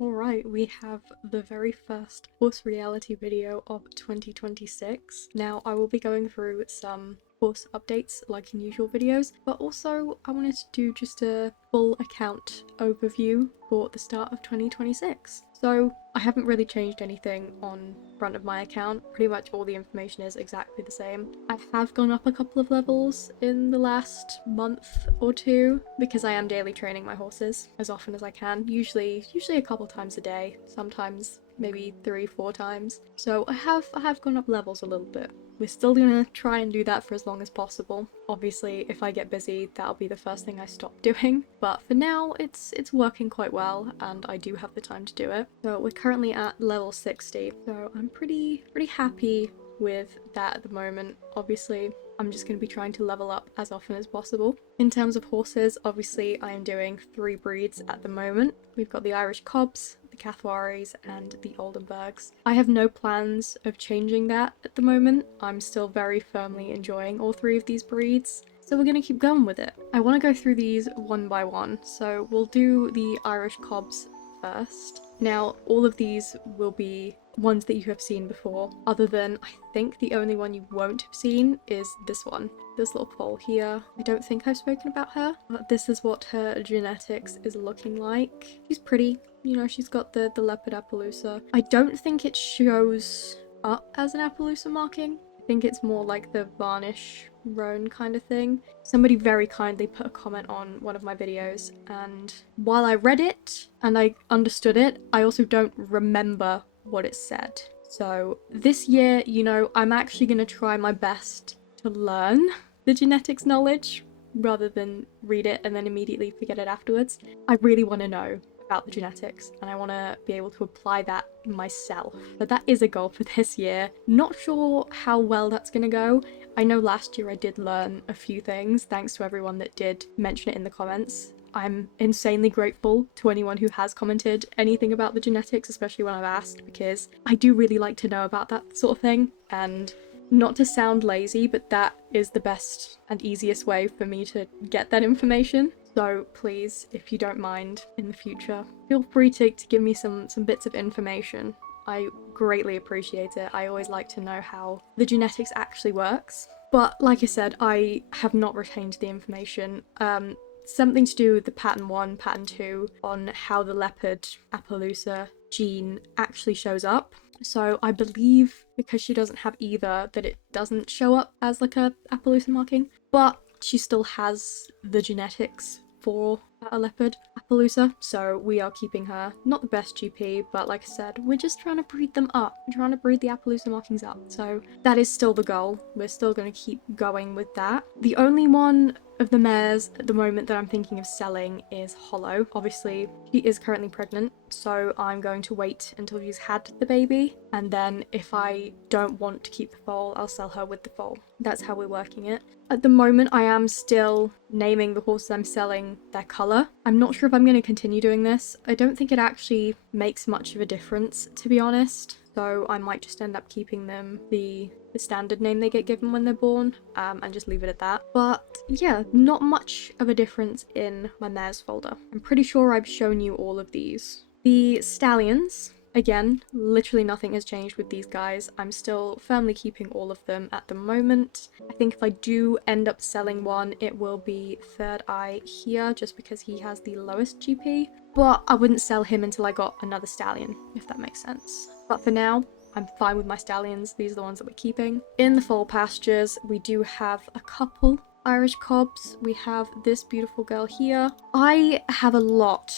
Alright, we have the very first horse reality video of 2026. Now, I will be going through some horse updates like in usual videos, but also I wanted to do just a full account overview for the start of 2026. So I haven't really changed anything on front of my account. Pretty much all the information is exactly the same. I have gone up a couple of levels in the last month or two because I am daily training my horses as often as I can. Usually a couple times a day, sometimes maybe 3-4 times. So I have gone up levels a little bit. We're still gonna try and do that for as long as possible. Obviously, if I get busy, that'll be the first thing I stop doing. But for now, it's working quite well, and I do have the time to do it. So we're currently at level 60. So I'm pretty happy with that at the moment. Obviously, I'm just going to be trying to level up as often as possible. In terms of horses, obviously I am doing 3 breeds at the moment. We've got the Irish Cobs, the Kathiawaris, and the Oldenburgs. I have no plans of changing that at the moment. I'm still very firmly enjoying all 3 of these breeds. So we're going to keep going with it. I want to go through these one by one. So we'll do the Irish Cobs first. Now, all of these will be ones that you have seen before, other than I think the only one you won't have seen is this one. This little foal here. I don't think I've spoken about her, but this is what her genetics is looking like. She's pretty, you know, she's got the leopard Appaloosa. I don't think it shows up as an Appaloosa marking. I think it's more like the varnish roan kind of thing. Somebody very kindly put a comment on one of my videos, and while I read it and I understood it, I also don't remember what it said. So this year, you know, I'm actually going to try my best to learn the genetics knowledge rather than read it and then immediately forget it afterwards. I really want to know about the genetics and I want to be able to apply that myself. But that is a goal for this year. Not sure how well that's going to go. I know last year I did learn a few things thanks to everyone that did mention it in the comments. I'm insanely grateful to anyone who has commented anything about the genetics, especially when I've asked, because I do really like to know about that sort of thing. And not to sound lazy, but that is the best and easiest way for me to get that information. So please, if you don't mind in the future, feel free to give me some bits of information. I greatly appreciate it. I always like to know how the genetics actually works. But like I said, I have not retained the information. Something to do with the pattern 1, pattern 2 on how the leopard Appaloosa gene actually shows up. So I believe because she doesn't have either that it doesn't show up as like a Appaloosa marking, but she still has the genetics for a leopard Appaloosa, so we are keeping her. Not the best GP, but like I said, we're just trying to breed them up. We're trying to breed the Appaloosa markings up, so that is still the goal. We're still going to keep going with that. The only one of the mares at the moment that I'm thinking of selling is Hollow. Obviously, she is currently pregnant, so I'm going to wait until she's had the baby, and then if I don't want to keep the foal, I'll sell her with the foal. That's how we're working it. At the moment, I am still naming the horses I'm selling their colour. I'm not sure if I'm going to continue doing this. I don't think it actually makes much of a difference, to be honest. So I might just end up keeping them the standard name they get given when they're born, and just leave it at that. But yeah, not much of a difference in my mares folder. I'm pretty sure I've shown you all of these. The stallions, again, literally nothing has changed with these guys. I'm still firmly keeping all of them at the moment. I think if I do end up selling one, it will be Third Eye here, just because he has the lowest GP. But I wouldn't sell him until I got another stallion, if that makes sense. But for now, I'm fine with my stallions. These are the ones that we're keeping. In the foal pastures, we do have a couple Irish Cobs. We have this beautiful girl here. I have a lot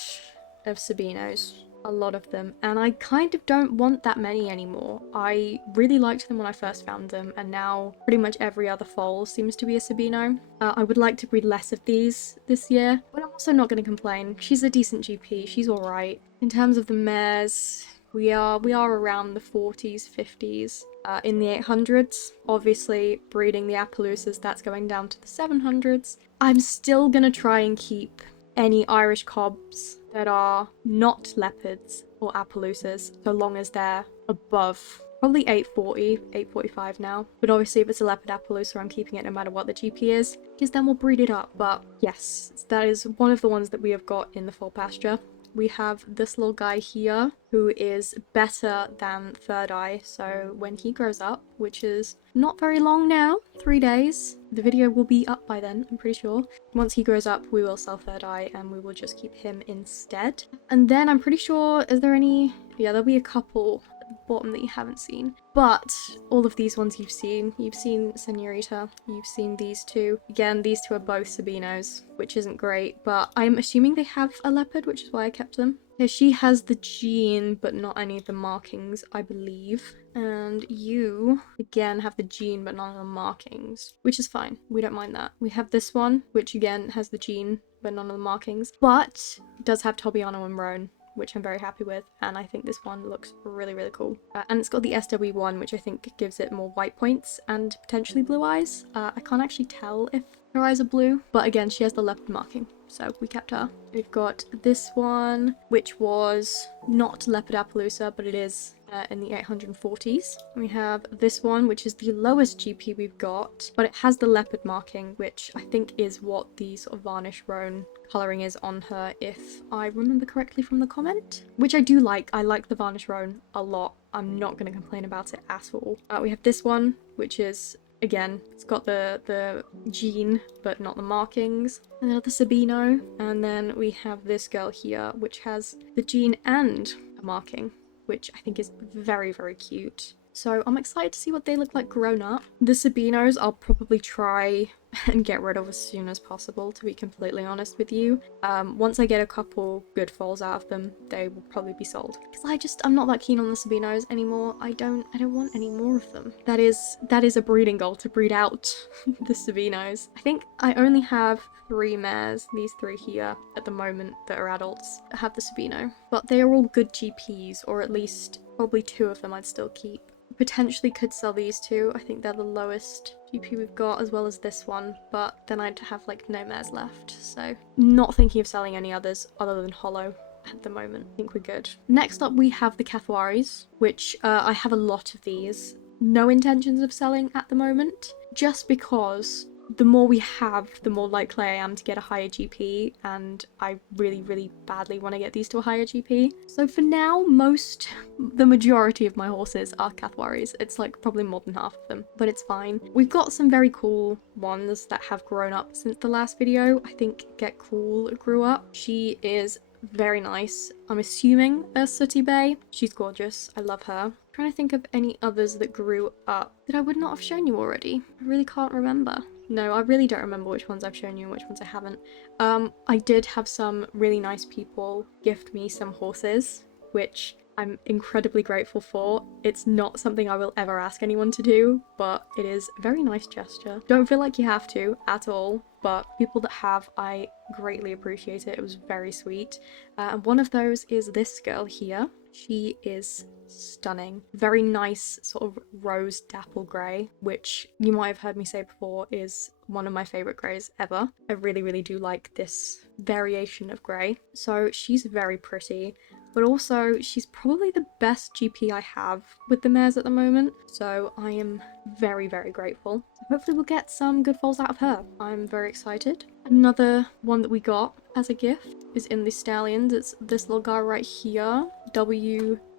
of Sabinos. A lot of them, and I kind of don't want that many anymore. I really liked them when I first found them, and now pretty much every other foal seems to be a Sabino. I would like to breed less of these this year, but I'm also not going to complain. She's a decent GP, she's alright. In terms of the mares, we are around the 40s, 50s. In the 800s, obviously breeding the Appaloosas, that's going down to the 700s. I'm still going to try and keep any Irish Cobs that are not leopards or Appaloosas, so long as they're above probably 840, 845 now. But obviously if it's a leopard Appaloosa, I'm keeping it no matter what the GP is, because then we'll breed it up. But yes, that is one of the ones that we have got in the full pasture. we have this little guy here who is better than Third Eye. So when he grows up, which is not very long now, 3 days, the video will be up by then, I'm pretty sure. Once he grows up, we will sell Third Eye and we will just keep him instead. And then I'm pretty sure, is there any? Yeah, there'll be a couple at the bottom that you haven't seen. But all of these ones you've seen. You've seen Senorita, you've seen these two. Again, these two are both Sabinos, which isn't great, but I'm assuming they have a leopard, which is why I kept them. Yeah, she has the gene, but not any of the markings, I believe. And you, again, have the gene, but none of the markings, which is fine. We don't mind that. We have this one, which again has the gene, but none of the markings, but it does have Tobiano and Roan, which I'm very happy with, and I think this one looks really, really cool. And it's got the SW1, which I think gives it more white points and potentially blue eyes. I can't actually tell if her eyes are blue, but again, she has the leopard marking, so we kept her. We've got this one, which was not Leopard Appaloosa, but it is in the 840s. We have this one, which is the lowest GP we've got, but it has the leopard marking, which I think is what the sort of varnish roan colouring is on her, if I remember correctly from the comment, which I do like. I like the varnish roan a lot. I'm not going to complain about it at all. We have this one, which is, again, it's got the gene, but not the markings. Another Sabino. And then we have this girl here, which has the gene and a marking, which I think is very, very cute. So I'm excited to see what they look like grown up. The Sabinos I'll probably try and get rid of as soon as possible, to be completely honest with you. Once I get a couple good foals out of them, they will probably be sold. Because I'm not that keen on the Sabinos anymore. I don't want any more of them. That is a breeding goal, to breed out the Sabinos. I think I only have 3 mares, these 3 here at the moment, that are adults that have the Sabino. But they are all good GPs, or at least probably 2 of them I'd still keep. Potentially could sell these 2. I think they're the lowest GP we've got, as well as this one, but then I'd have like no mares left, so not thinking of selling any others other than Hollow at the moment. I think we're good. Next up we have the Kathiawaris, which I have a lot of these. No intentions of selling at the moment, just because the more we have, the more likely I am to get a higher GP, and I really, really badly want to get these to a higher GP. So for now, the majority of my horses are Kathiawaris. It's like probably more than half of them, but it's fine. We've got some very cool ones that have grown up since the last video. I think Get Cool grew up. She is very nice. I'm assuming a Sooty Bay. She's gorgeous. I love her. I'm trying to think of any others that grew up that I would not have shown you already. I really can't remember. No, I really don't remember which ones I've shown you and which ones I haven't. I did have some really nice people gift me some horses, which I'm incredibly grateful for. It's not something I will ever ask anyone to do, but it is a very nice gesture. Don't feel like you have to at all, but people that have, I greatly appreciate it. It was very sweet. And one of those is this girl here. She is stunning. Very nice sort of rose dapple grey, which you might have heard me say before is one of my favourite greys ever. I really, really do like this variation of grey. So she's very pretty, but also she's probably the best GP I have with the mares at the moment. So I am very, very grateful. Hopefully we'll get some good foals out of her. I'm very excited. Another one that we got as a gift is in the stallions. It's this little guy right here.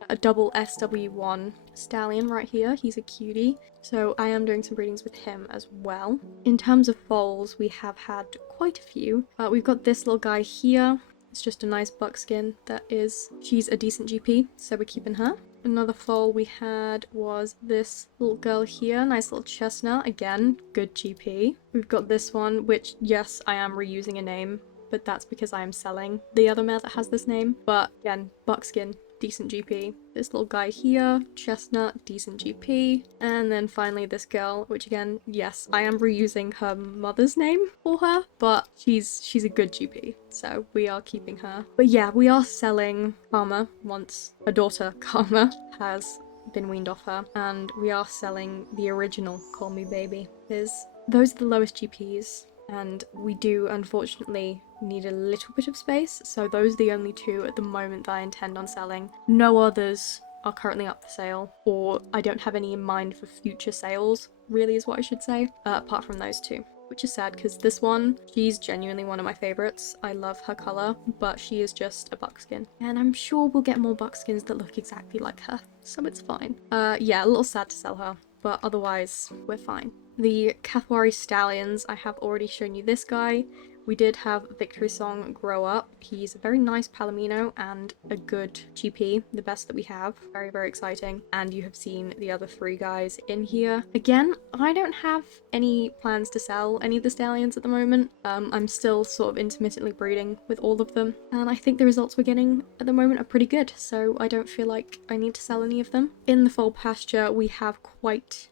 A double SW1 stallion right here. He's a cutie. So I am doing some breedings with him as well. In terms of foals, we have had quite a few. We've got this little guy here. It's just a nice buckskin she's a decent GP, so we're keeping her. Another foal we had was this little girl here, nice little chestnut, again, good GP. We've got this one, which, yes, I am reusing a name, but that's because I am selling the other mare that has this name. But again, buckskin, decent GP. This little guy here, chestnut, decent GP. And then finally this girl, which again, yes, I am reusing her mother's name for her, but she's a good GP, so we are keeping her. But yeah, we are selling Karma once her daughter Karma has been weaned off her, and we are selling the original Call Me Baby, because those are the lowest GPs. And we do unfortunately need a little bit of space, so those are the only 2 at the moment that I intend on selling. No others are currently up for sale, or I don't have any in mind for future sales, really is what I should say, apart from those 2. which is sad because this one, she's genuinely one of my favorites. I love her color, but she is just a buckskin. And I'm sure we'll get more buckskins that look exactly like her, so it's fine. Yeah, a little sad to sell her, but otherwise, we're fine. The Kathiawari stallions, I have already shown you this guy. We did have Victory Song grow up. He's a very nice Palomino and a good GP, the best that we have. Very, very exciting. And you have seen the other 3 guys in here. Again, I don't have any plans to sell any of the stallions at the moment. I'm still sort of intermittently breeding with all of them. And I think the results we're getting at the moment are pretty good, so I don't feel like I need to sell any of them. In the foal pasture, we have quite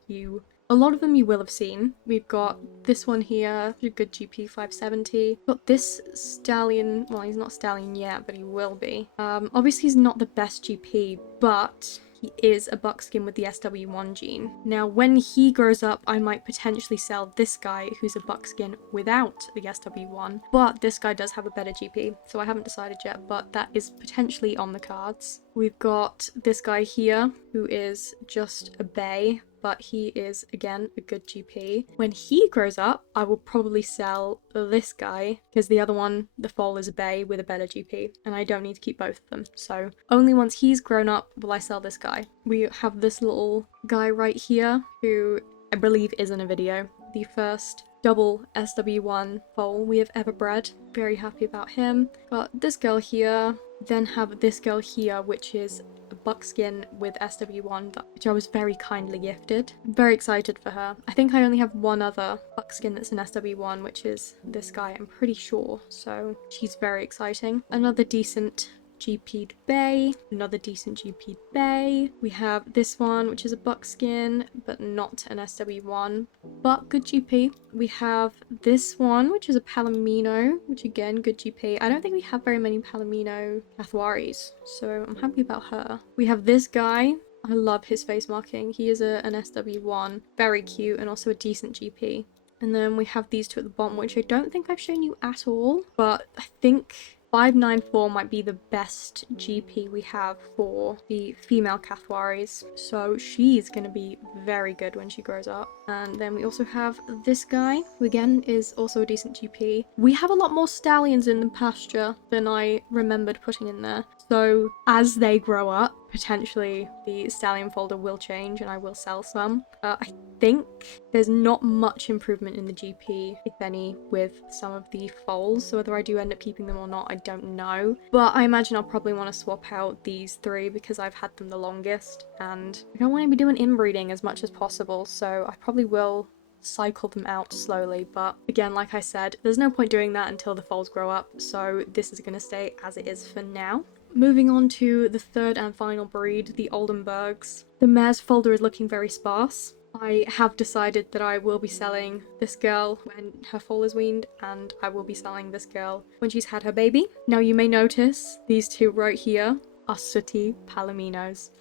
a lot of them you will have seen. We've got this one here, a good GP 570. Got this stallion, well, he's not a stallion yet, but he will be. Obviously he's not the best GP, but he is a buckskin with the SW1 gene. Now, when he grows up, I might potentially sell this guy who's a buckskin without the SW1, but this guy does have a better GP, so I haven't decided yet, but that is potentially on the cards. We've got this guy here, who is just a bay, but he is, again, a good GP. When he grows up, I will probably sell this guy, because the other one, the foal, is a bay with a better GP, and I don't need to keep both of them. So only once he's grown up will I sell this guy. We have this little guy right here, who I believe is in a video. The first double SW1 foal we have ever bred. Very happy about him. Got this girl here, then have this girl here, which is a buckskin with SW1, which I was very kindly gifted. I'm very excited for her. I think I only have one other buckskin that's an SW1, which is this guy, I'm pretty sure. So she's very exciting. Another decent GP'd bay, another decent GP'd bay. We have this one, which is a buckskin, but not an SW1, but good GP. We have this one, which is a Palomino, which again, good GP. I don't think we have very many Palomino Kathiawaris, so I'm happy about her. We have this guy. I love his face marking. He is an SW1, very cute, and also a decent GP. And then we have these 2 at the bottom, which I don't think I've shown you at all, but I think 594 might be the best GP we have for the female Kathiawaris, so she's going to be very good when she grows up. And then we also have this guy, who again is also a decent GP. We have a lot more stallions in the pasture than I remembered putting in there, so as they grow up, potentially the stallion folder will change and I will sell some. I think there's not much improvement in the GP, if any, with some of the foals, so whether I do end up keeping them or not, I don't know. But I imagine I'll probably want to swap out these 3 because I've had them the longest, and I don't want to be doing inbreeding as much as possible, so I probably will cycle them out slowly. But again, like I said, there's no point doing that until the foals grow up, so this is going to stay as it is for now. Moving on to the 3rd and final breed, the Oldenburgs. The mare's folder is looking very sparse. I have decided that I will be selling this girl when her foal is weaned, and I will be selling this girl when she's had her baby. Now you may notice these 2 right here are sooty Palominos.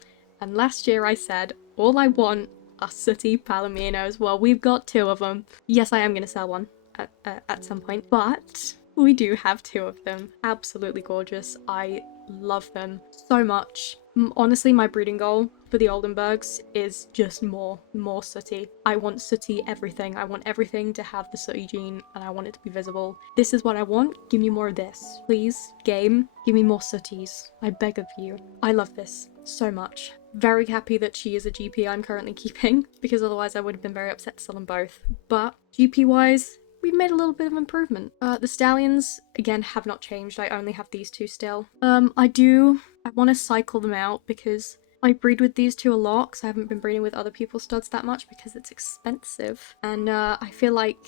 And last year I said, all I want are sooty Palominos. Well, we've got 2 of them. Yes, I am going to sell one at some point, but we do have 2 of them. Absolutely gorgeous. I love them so much. Honestly, my breeding goal for the Oldenburgs is just more sooty. I want sooty everything. I want everything to have the sooty gene, and I want it to be visible. This is what I want. Give me more of this. Please, game, give me more sooties. I beg of you. I love this so much. Very happy that she is a GP I'm currently keeping, because otherwise I would have been very upset to sell them both. But GP-wise, we've made a little bit of improvement. The stallions, again, have not changed. I only have these 2 still. I want to cycle them out because I breed with these 2 a lot, because I haven't been breeding with other people's studs that much because it's expensive. And I feel like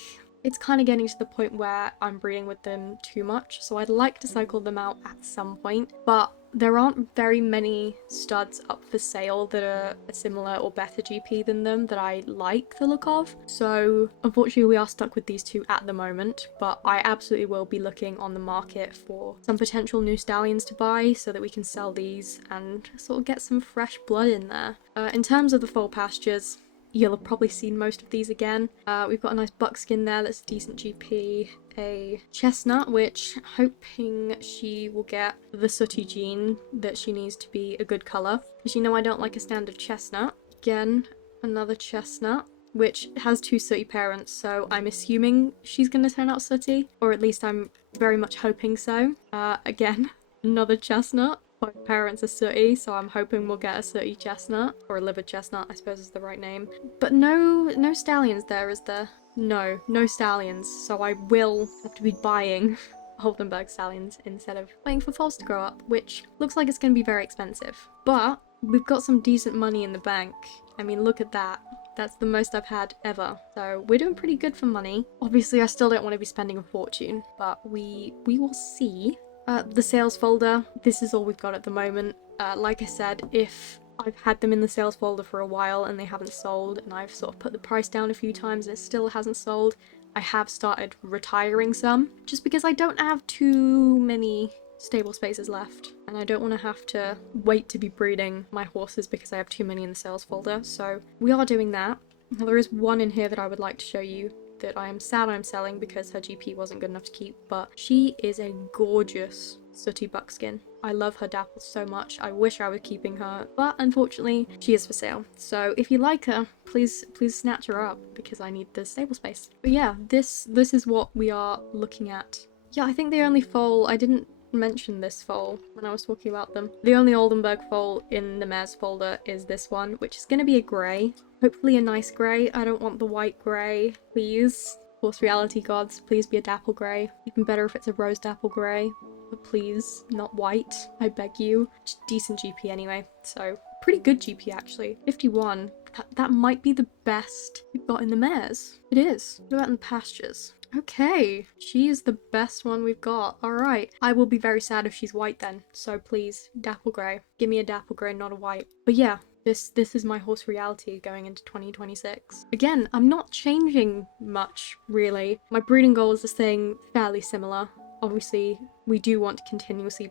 it's kind of getting to the point where I'm breeding with them too much, so I'd like to cycle them out at some point, but there aren't very many studs up for sale that are a similar or better GP than them that I like the look of. So unfortunately we are stuck with these 2 at the moment, but I absolutely will be looking on the market for some potential new stallions to buy so that we can sell these and sort of get some fresh blood in there. In terms of the foal pastures, you'll have probably seen most of these again. We've got a nice buckskin there that's a decent GP, a chestnut, which hoping she will get the sooty gene that she needs to be a good colour, because you know I don't like a standard chestnut. Again, another chestnut. which has two sooty parents, so I'm assuming she's gonna turn out sooty, or at least I'm very much hoping so. Again, another chestnut. Both parents are sooty, so I'm hoping we'll get a sooty chestnut, or a liver chestnut, I suppose is the right name. But no stallions there, is there? No stallions, so I will have to be buying Oldenburg stallions instead of waiting for foals to grow up, which looks like it's going to be very expensive. But we've got some decent money in the bank. I mean, look at that. That's the most I've had ever. So we're doing pretty good for money. Obviously, I still don't want to be spending a fortune, but we will see. The sales folder, this is all we've got at the moment. Like I said, if I've had them in the sales folder for a while and they haven't sold, and I've sort of put the price down a few times and it still hasn't sold, I have started retiring some, just because I don't have too many stable spaces left, and I don't want to have to wait to be breeding my horses because I have too many in the sales folder, so we are doing that. Now, there is one in here that I would like to show you that I am sad I'm selling because her GP wasn't good enough to keep, but she is a gorgeous sooty buckskin. I love her dapple so much. I wish I was keeping her, but unfortunately she is for sale. So if you like her, please snatch her up because I need the stable space. But yeah, this is what we are looking at. Yeah, I think the only foal, I didn't mention this foal when I was talking about them. The only Oldenburg foal in the mares folder is this one, which is going to be a grey. Hopefully a nice grey. I don't want the white grey, please. Horse reality gods, please be a dapple grey. Even better if it's a rose dapple grey. But please, not white. I beg you. Decent GP anyway, so pretty good GP actually. 51. That might be the best we've got in the mares. It is. What about in the pastures? Okay, she is the best one we've got. Alright, I will be very sad if she's white then, so please, dapple grey. Give me a dapple grey, not a white. But yeah, this is my horse reality going into 2026. Again, I'm not changing much, really. My breeding goals are staying fairly similar. Obviously, we do want to continuously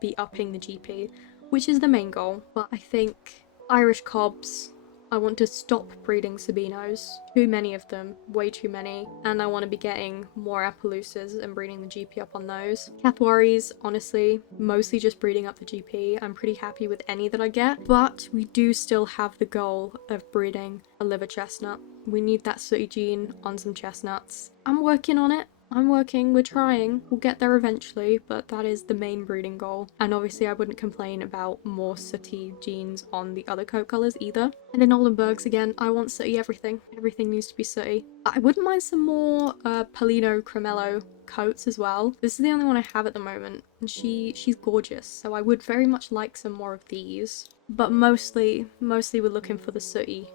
be upping the GP, which is the main goal, but I think Irish cobs, I want to stop breeding Sabinos. Too many of them, way too many, and I want to be getting more Appaloosas and breeding the GP up on those. Kathiawaris, honestly, mostly just breeding up the GP. I'm pretty happy with any that I get, but we do still have the goal of breeding a liver chestnut. We need that sooty gene on some chestnuts. I'm working on it. we're trying. We'll get there eventually, but that is the main breeding goal. And obviously I wouldn't complain about more sooty genes on the other coat colours either. And in Oldenburgs again, I want sooty everything. Everything needs to be sooty. I wouldn't mind some more Polino Cremello coats as well. This is the only one I have at the moment, and she's gorgeous, so I would very much like some more of these. But mostly we're looking for the sooty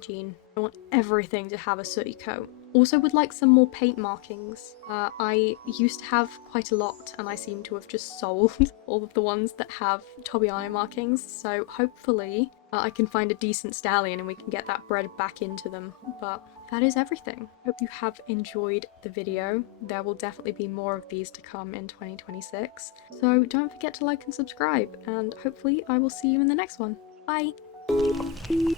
gene. I want everything to have a sooty coat. Also would like some more paint markings. I used to have quite a lot and I seem to have just sold all of the ones that have Tobiano markings, so hopefully I can find a decent stallion and we can get that bred back into them. But that is everything. Hope you have enjoyed the video. There will definitely be more of these to come in 2026, so don't forget to like and subscribe, and hopefully I will see you in the next one. Bye! Thank you.